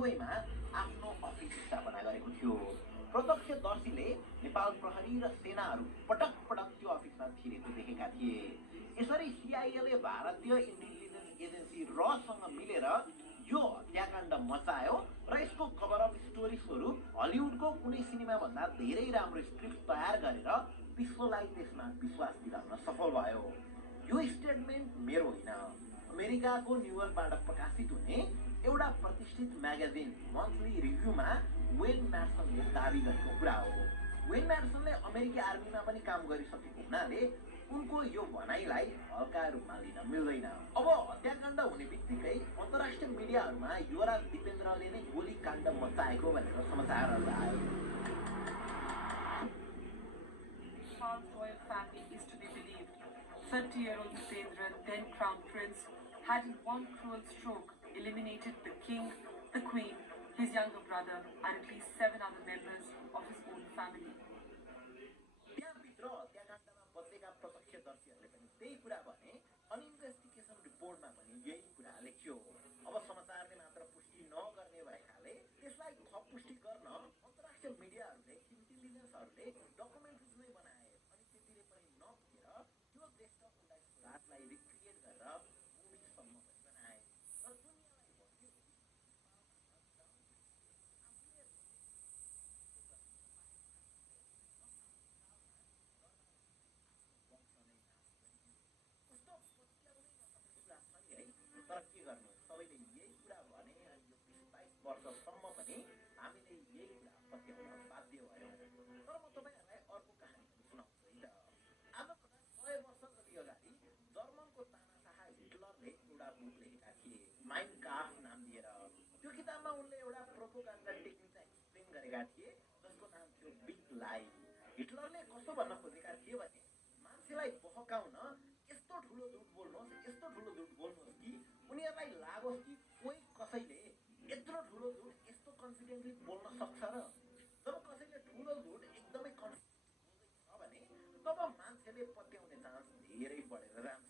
छेउमा आफ्नो अफिस स्थापना गरेको थियो। प्रत्यक्षदर्शीले नेपाल प्रहरी र सेनाहरू पटक पटक त्यो अफिसमा छिरेको देखेका थिए। यसरी सिआइएले भारतीय इन्टेलिजेन्स एजेन्सी रसँग मिलेर यो हत्याकाण्ड मचायो र यसको कभर अप स्टोरी स्वरूप हलिउडको कुनै सिनेमाभन्दा धेरै राम्रो स्क्रिप्ट तयार गरेर विश्वलाई त्यसमा विश्वास दिलाउन सफल भयो। यो स्टेटमेन्ट मेरो होइन, अमेरिकाको न्युयोर्कबाट प्रकाशित हुने एउटा प्रतिष्ठित म्यागजिन मन्थली रिभ्यूमा वेन म्याडसनले दाबी गरेको कुरा हो। वेन म्याडसनले अमेरिकी आर्मीमा पनि काम गरिसकेको हुनाले उनको यो भनाइलाई हल्का रूपमा लिन मिल्दैन। अब हत्याकाण्ड हुने बित्तिकै अन्तर्राष्ट्रिय मिडियाहरूमा युवराज दिपेन्द्रले नै गोलीकाण्ड मचाएको भनेर समाचारहरू आए। Charles royal family is to be believed. 30-year-old Dipendra, then crown prince, had in one cruel stroke eliminated the king, the queen, his younger brother, and at least 7 other members of his own family. त्यहाँभित्र हत्याकाण्डमा बसेका प्रत्यक्षदर्शीहरूले पनि त्यही कुरा भने अनि investigation रिपोर्टमा पनि यही कुरा लेखियो। अब समाचारले मात्र पुष्टि नगर्ने भएकाले त्यसलाई थप पुष्टि गर्न अन्तर्राष्ट्रिय मिडियाहरूले इन्टेलिजेन्सहरूले डकुमेन्ट्रिज नै बनाए। अनि त्यतिले पनि नपुगेर त्यो देशका 19 रातलाई रिक्रिएट गरेर मुभीसम्म पनि बनाए र दुनियाँलाई भन्यो तर के गर्नु, सबैले यही कुरा भने अनि यो 22 वर्षसम्म पनि हामीले यही कुरा पत्याउन बाध्य भयौँ। तर म तपाईँहरूलाई अर्को कहानी सुनाउँछु है त। आजभन्दा 100 वर्ष जति अगाडि जर्मनको तानाशाह हिटलरले एउटा बुक लेखेका थिए, माइन काम्फ नाम दिएर। त्यो किताबमा उनले एउटा प्रोपोगन्डा टेक्निकलाई एक्सप्लेन गरेका थिए जसको नाम थियो बिग लाई। हिटलरले कस्तो भन्न खोजेका थिए भने मान्छेलाई बहकाउन यस्तो ठुलो झुट बोल्नुहोस्, यस्तो ठुलो झुट बोल्नुहोस् कि उनीहरूलाई लागोस् कि कोही कसैले यत्रो ठुलो झुट यस्तो कन्फिडेन्टली बोल्न सक्छ र। जब कसैले ठुलो झुट एकदमै कन्फिडेन्टली बोल्दैछ भने तब मान्छेले पत्याउने चान्स धेरै बढेर जान्छ।